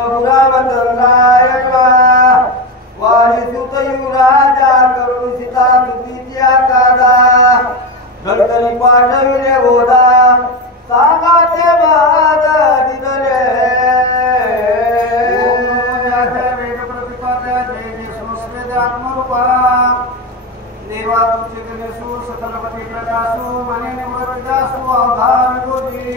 प्रभु रामचंद्रायका वालीसुत युवराजा करुण सीता सुतीच्या कादा गणकरी पाठविले बोधा सांगाचे बाद दिदले वेद प्रतिपाद्या जय संस्कृत आत्मरूपा देवा तुझे गणेशु सकलपती प्रकाशु मने निवृत्तासु आधार गोदी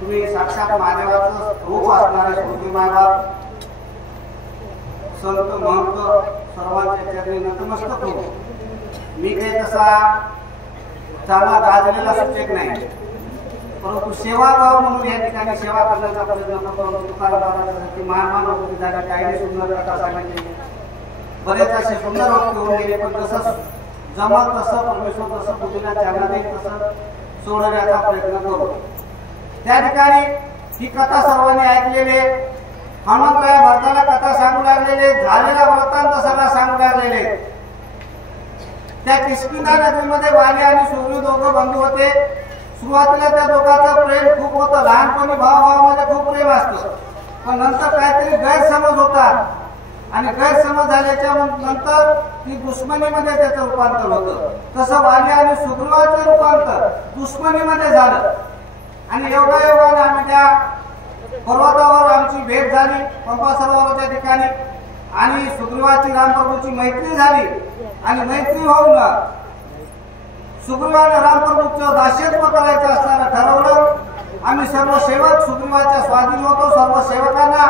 तुम्ही साक्षात महादेवाचं रूप असणारे स्मृती महाराज संत महंत सर्वांच्या चरणी नतमस्तक हो. मी काही तसा चांगला गाजलेला सूचक नाही, परंतु सेवाभाव म्हणून या ठिकाणी सेवा करण्याचा प्रयत्न करतो. तुकारामांसाठी महान होती जागा काही सुंदर कथा सांगितली, बरेच असे सुंदर वाक्य होऊन गेले, पण तसंच जमल तसं परमेश्वर तसं बुद्धीला चालना देईल तसं सोडण्याचा प्रयत्न करू. त्या ठिकाणी ही कथा सर्वांनी ऐकलेली, हनुमंतराय भरताला कथा सांगू लागलेले, झालेला वृत्तांत सगळा सांगू लागलेले. त्या किष्किंधा नदीमध्ये वाली आणि सुग्रीव दोघं बंधू होते. सुरुवातीला त्या दोघांचं प्रेम खूप होतं, लहानपणी भावाभावामध्ये खूप प्रेम असतं, पण नंतर काहीतरी गैरसमज होतात आणि गैरसमज झाल्याच्या नंतर ती दुश्मनीमध्ये त्याचं रूपांतर होतं. तसं वाली आणि सुग्रीवाचं रूपांतर दुश्मनीमध्ये झालं. आणि योगायोगाने आम्ही त्या पर्वतावर आमची भेट झाली पंपा सरोवराच्या ठिकाणी, आणि सुग्रीवाची रामप्रभूची मैत्री झाली. आणि मैत्री होऊन सुग्रीवाने रामप्रभूचं दास्यत्व करायचं असताना ठरवलं. आम्ही सर्व सेवक सुग्रीवाच्या स्वाधीन होतो. सर्व सेवकांना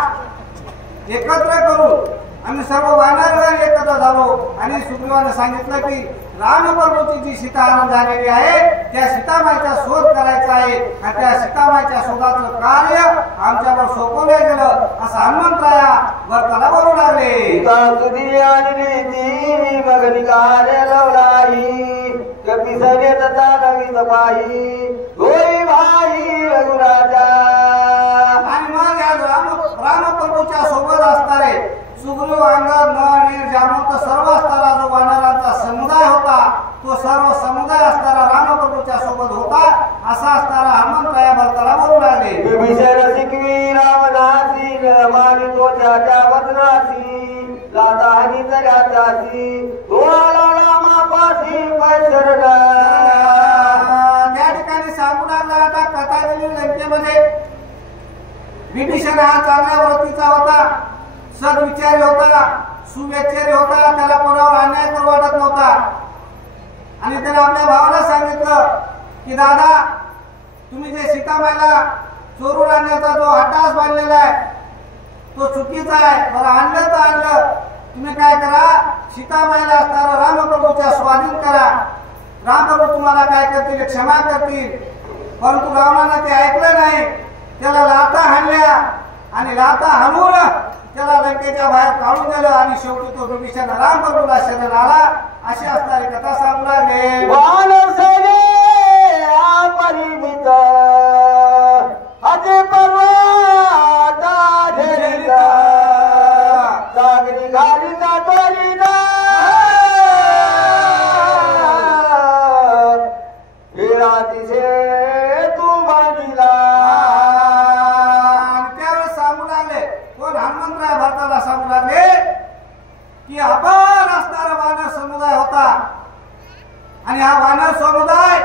एकत्र करून आम्ही सर्व वानरगण एकत्र झालो आणि सुग्रीवाने सांगितलं की रामप्रभूची जी सीताहरण झालेली आहे त्या सीतामाईचा शोध करायचा आहे, आणि त्या सीतामाईच्या शोधाचं कार्य आमच्यावर सोपवलं गेलं असं हनुमंतराया भरताला बोलू लागले. कपी सगे तथा नवी तपाई गोई भाई रघुराजा. आणि मग रामप्रभूच्या सोबत असणारे सुग्रीव, अंगद, नळ, नीर, जामवंत सर्व असणारा जो वानरांचा समुदाय होता तो सर्व समुदाय असणारा रामप्रभूच्या सोबत होता असा असणारा हनुमंतराया भरताला बोलू लागले. विभीषण शिकवी रामनासी मानी तो त्याच्या वदनासी लाता आणि तऱ्याची तोळाला रामापाशी पैसरला. त्या ठिकाणी सांगू लागला आता कथा गेली लंकेमध्ये. विभीषण हा चांगल्या वृत्तीचा होता, सद्विचारी होता, सुविचारी होता, त्याला कोणावर अन्याय करू वाटत नव्हता. आणि त्याने आपल्या भावाला सांगितलं की दादा, तुम्ही जे सीतामाईला चोरून आणण्याचा जो हट्टास बांधलेला आहे तो चुकीचा आहे. बरं, आणलं तर आणलं, तुम्ही काय करा, सीतामाईला असणारा रामप्रभूच्या स्वाधीन करा. रामप्रभू तुम्हाला काय करतील, क्षमा करतील. परंतु रावणाने ते ऐकलं नाही. त्याला लाथा हाणल्या आणि लाथा हाणून त्याला लंकेच्या बाहेर काढून दिलं आणि शेवटी तो विभीषण रामप्रभूला शरण आला. अशी असणारी कथा सांगू लागले. हनुमंतराय भरताला सांगू लागले की अपार असणारा वानर समुदाय होता आणि हा वानर समुदाय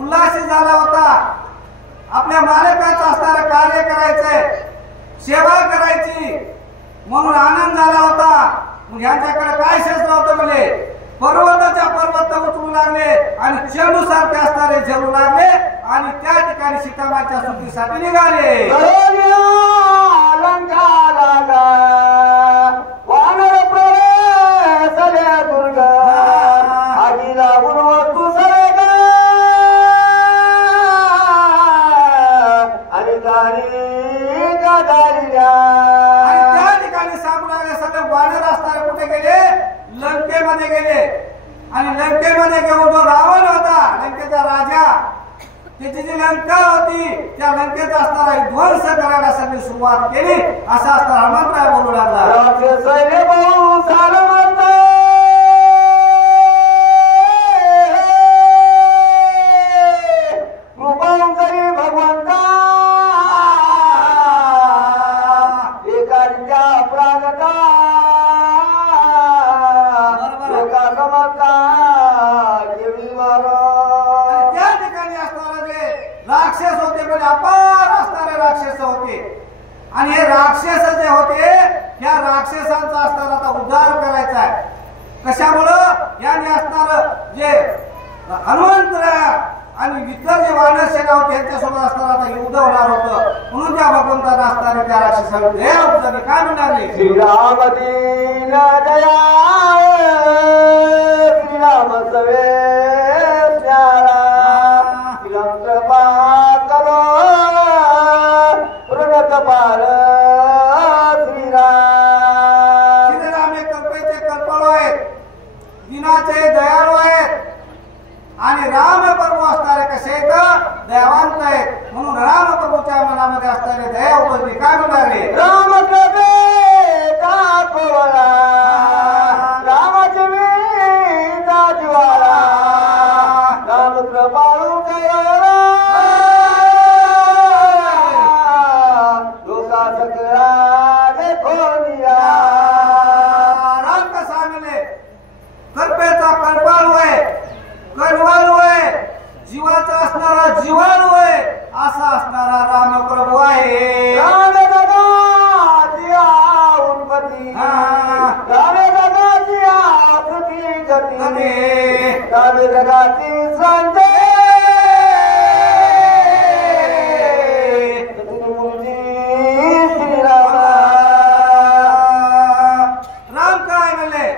उल्हासित झाला होता. आपल्या मालकाचं असणारं कार्य करायचंय, सेवा करायची म्हणून आनंद झाला होता. मग यांच्याकडे काय शस्त्र होतं म्हणजे पर्वताच्या पर्वत उचलू लागले आणि चेंडूसारखे असणारे झेलू लागले आणि त्या ठिकाणी सीतामाईच्या सुखीसाठी निघाले. वानर प्रवेशल्या दुर्ग आगीला गुणवत्तू सरेग आणि दारी गादारीला. आणि त्या ठिकाणी सांगू लागले सगळे वानर असणारे कुठे गेले, लंकेमध्ये गेले. आणि लंकेमध्ये घेऊन जो रावण होता, लंकेचा राजा, त्याची जी लंका होती त्या लंकेचा असणारा ध्वंस करायला सगळी सुरुवात केली. असा असताना हनुमंतराय बोलू लागला. राक्षस होते, म्हणजे अपार असणारे राक्षस होते. आणि हे राक्षस जे होते या राक्षसांचा असणारा आता उद्धार करायचा आहे. कशामुळं यांनी असणार जे हनुमंत आणि इतर जे वानर सेना होते यांच्यासोबत असताना आता युद्ध होणार होतं. म्हणून त्या भगवंतांना असणारे त्या राक्षसांनी काय म्हणाले, श्रीराम दीन दयाळ श्रीराम सवे प्यारा श्रीराम कृपा करो ऋण कपाल श्रीराम. श्रीराम हे कृपेचे कृपाळू आहेत, दिनाचे दयाळू आहेत. आणि राम प्रभू असणारे कसे आहेत, दयावंत आहेत. म्हणून राम प्रभूच्या मनामध्ये असणारे दया उपजली. काय म्हणाले, राम कृपे दाखवला रामाचे वीता ज्वाला राम कृपाळू करा लोका सकळा देखोनिया. राम कसा मिळे, कृपेचा कृपाळू आहे, कळवाळू आहे, जीवाचा असणारा जीवाणू आहे, असा असणारा राम प्रभू आहे. राम जगाची उत्पत्ती राम जगाची आकृती गती राम जगाची संजय श्रीराम. राम काय म्हणले,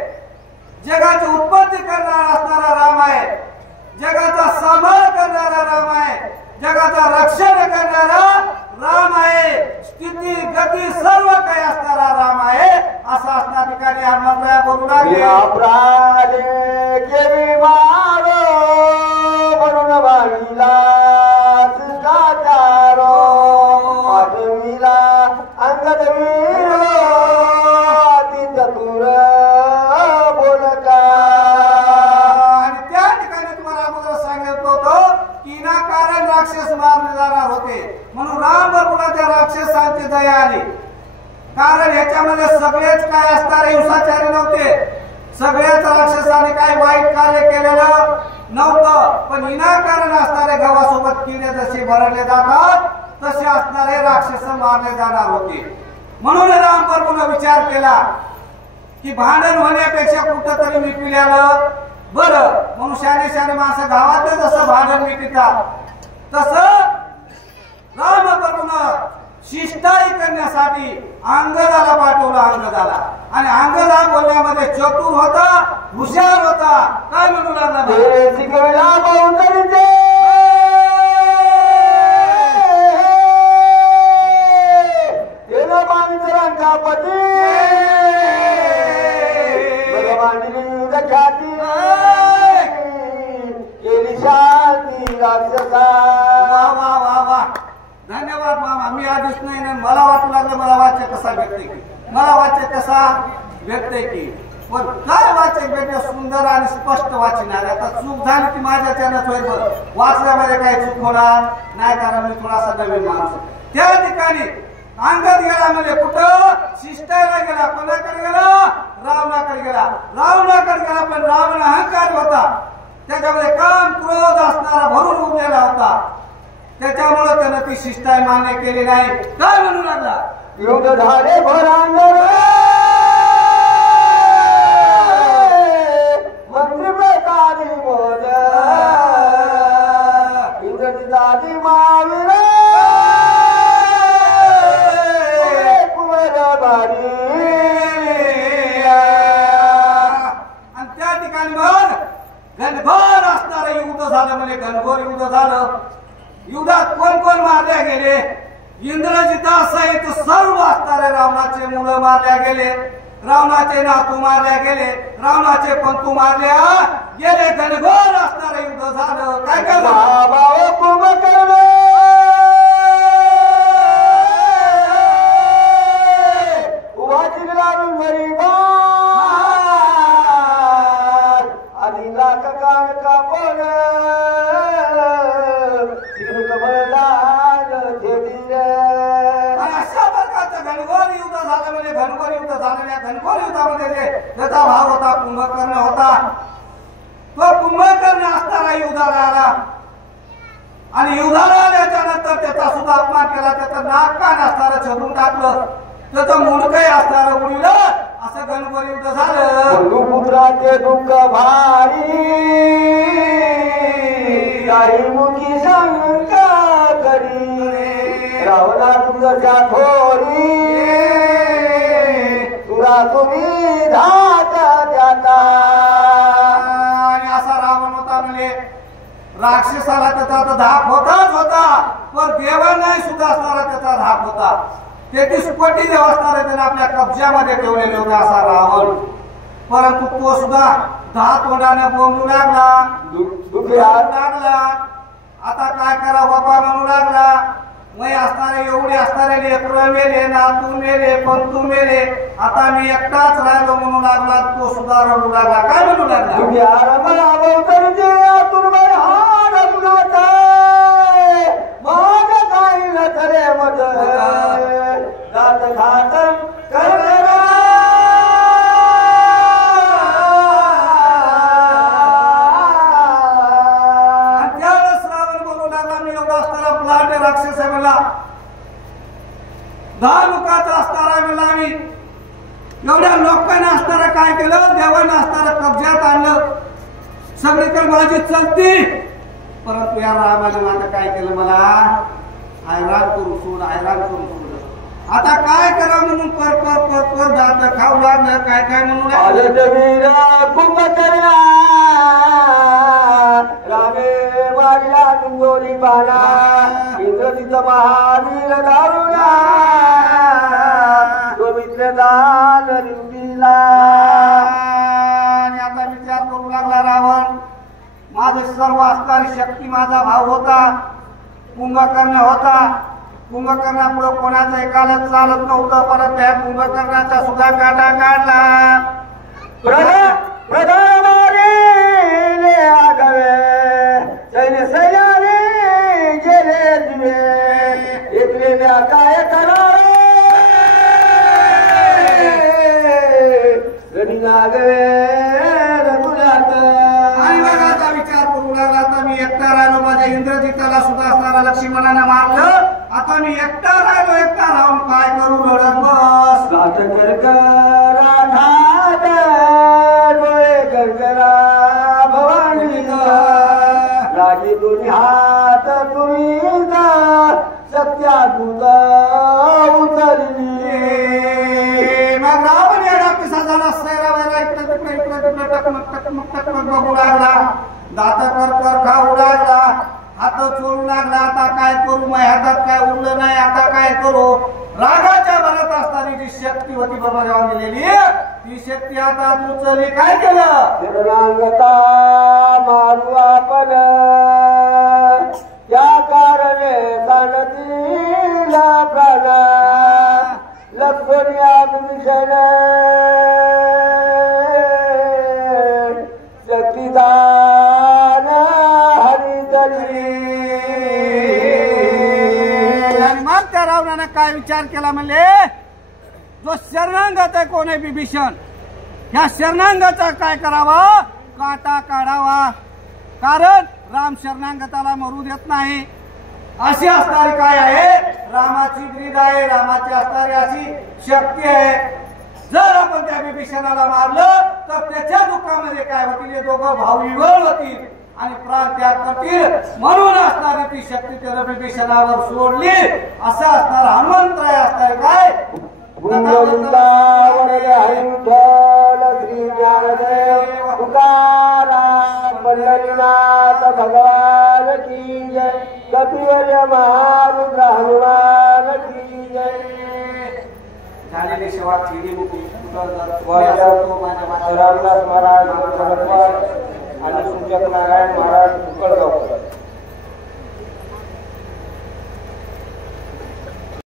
जगाची उत्पत्ती करणारा असणारा राम आहे, जगाचा सांभाळ करणारा राम आहे, जगाचा रक्षण करणारा राम आहे, स्थिती गती सर्व काही असणारा राम आहे. असा असणार ठिकाणी हनुमंतराय बोलू लागले, अपराधे केली मारो म्हणून वाणीला तुझाचारो पाठविला अंगद वीर अति चतुर बोलका. आणि त्या ठिकाणी तुम्हाला अगोदर सांगितलं होतं की विनाकारण राक्षस मारले जाणार होते. म्हणून राम बरोबर त्या राक्षसांची दया आली. कारण ह्याच्यामध्ये सगळेच काय असणारे हिंसाचारी नव्हते, सगळ्याच राक्षसाने काही वाईट कार्य केलेलं नव्हतं. पण विनाकारण असणारे गव्हासोबत किडे जसे भरले जातात तसे असणारे राक्षस मारले जाणार होते. म्हणून राम बरोबर विचार केला की भांडण होण्यापेक्षा कुठंतरी मिटविल्यानं बरं. म्हणून शाने माणसं गावात जसं भांडण मिटतात तसं राम बरोबर शिष्टाई करण्यासाठी अंगदाला पाठवलं. अंगदाला, आणि अंगदा बोलण्यामध्ये चतुर होता, हुशार होता. काय म्हणू लागला, धन्यवाद मामा. मी आधीच नाही, मला वाटू लागलं मला वाच्य कसा भेटते की, मला वाच्य कसा भेटते की. पण काय वाचक भेटते, सुंदर आणि स्पष्ट वाचणार. आता चूक झाली की माझ्या त्यानं होईल, वाचण्यामध्ये काही चूक होणार नाही, कारण मी थोडासा नवीन माणूस. त्या ठिकाणी अंगद गेला म्हणजे कुठं, शिष्टायला गेला. कोणाकडे गेला, रावणाकडे गेला. रावणाकडे गेला पण रावण अहंकार होता, त्याच्यामध्ये काम क्रोध असणारा भरून उठलेला होता. त्याच्यामुळे त्यानं ती शिष्टाई मान्य केली नाही. काय म्हणू लागला, युद्ध झाले भरांगर मंत्री प्रकारी बोल इंद्रजी दादी महावीर कुंवर बारी. आणि त्या ठिकाणी मग घनघोर असणारं युद्ध झालं. म्हणजे घनघोर युद्ध झालं. युद्धात कोण कोण मारले गेले, इंद्रजितासहित सर्व असणारे रावणाचे मुलं मारल्या गेले, रावणाचे नातू मारल्या गेले, रावणाचे पंतू मारल्या गेले. घनघोर असणारे युद्ध झालं. काय काय कुंभकर्ण उभा चिरलारून गरीबा आधी लाख काळ कापण घनघोर युद्ध झालं. म्हणजे घनघोर युद्ध झालं. या घनघोर युद्धामध्ये ज्याचा भाव होता कुंभकर्ण होता, तो कुंभकर्ण असताना युद्धाला आला. आणि युद्धाला आल्याच्यानंतर त्याचा सुद्धा अपमान केला, त्याचं नाक कान असणारं छेदून टाकलं, त्याचं मुंडकही असणारं उडीलं. असं गणगोर युद्ध झालं. पुत्राचे दुःख भारी काही मुखी शंका करी रावणा तुझ्या थोरी तुला तुम्ही धाता जाता. आणि असा रावण होता म्हणजे राक्षसाला त्याचा धाक होताच होता, पण देवांनाही सुद्धा असणारा त्याचा धाक होता. 33 कोटी देव असणारे त्याने आपल्या कब्जामध्ये ठेवलेले होते असा रावण. परंतु तो सुद्धा दात तोंडाने बोंबू लागला. आता काय करा बाबा म्हणू लागला. वय असणारे एवढे असणारे लेकरं मेले, नातू मेले, पंतू मेले, आता मी एकटाच राहिलो म्हणू लागला. तो सुद्धा रडू लागला. काय म्हणू लागला. धानुकाचा असणारा मला मी एवढ्या लोकांना असणारा काय केलं, देवांना असणारा कब्जात आणलं, सगळीकडे माझी चलती. परंतु या रामाने माझं काय केलं, मला हैराण करून सोड, हैराण करून सोडलं. आता काय करा म्हणून पर दात खाऊ लागलं. काय काय म्हणून रामे वागला तुंगोरी बाणा इंद्रजीचा महावीर दारुणा तो मित्रदान लिंबीला. आणि आता विचार करू लागला रावण, माझे सर्व असणारी शक्ती माझा भाव होता, कुंभकर्ण होता. कुंभकर्णापुढे कोणाचा एकाला चालत नव्हतं, परत त्या कुंभकर्णाचा सुद्धा काटा काढला. सैन्य सैन्याने गेले दिवे एकलेल्या काय करावे आणि बघा आता विचार करू लागला. आता मी एकटा राहिलो, माझ्या इंद्रजिताला सुद्धा असणारा लक्ष्मणाने मारलं. आता मी एकटा राहिलो, एकटा राहून काय करू, रडत बस. भवानी राजी दोन्ही हात तुम्ही सत्याभूत उतरली. मग रावण येडा पिसा झाला. सैरावैरा इकडे तिकडे टकमक बघू लागला. दात कर खाऊ लागला, हात चोळू लागला. आता काय करू, माझ्या हातात काय उरलं नाही, आता काय करू. रागाच्या भरात असणारी जी शक्ती होती बाबा जेव्हा दिलेली, ती शक्ती आता उचलली. काय केलं, मारू आपण त्या कारणे सांगतीला प्राण लक्ष्मणिया विषण शक्तिदान हरिदली. आणि मग त्या रावणाने काय विचार केला, म्हणले जो शरणांगत आहे कोण आहे विभीषण, ह्या शरणांगाचा काय करावा, काटा काढावा. कारण राम शरणांगताला मरू देत नाही. अशी असणारी काय आहे, रामाची ब्रीद आहे, रामाची असणारी अशी शक्ती आहे. जर आपण त्या विभीषणाला मारलं तर त्याच्या दुःखामध्ये काय होतील, हे दोघं भाऊ विवळ होतील आणि प्राण त्याग करतील. म्हणून असणारी ती शक्ती त्या विभीषणावर सोडली. असं असणार हनुमंतराय असणार काय, श्री ज्ञानदेव तुकाराम पंढरीनाथ भगवान की जय. कपिवर्य महारुद्र हनुमान की जय. झालेली सेवा केली मुक्ती रामदास महाराज आणि सूचक नारायण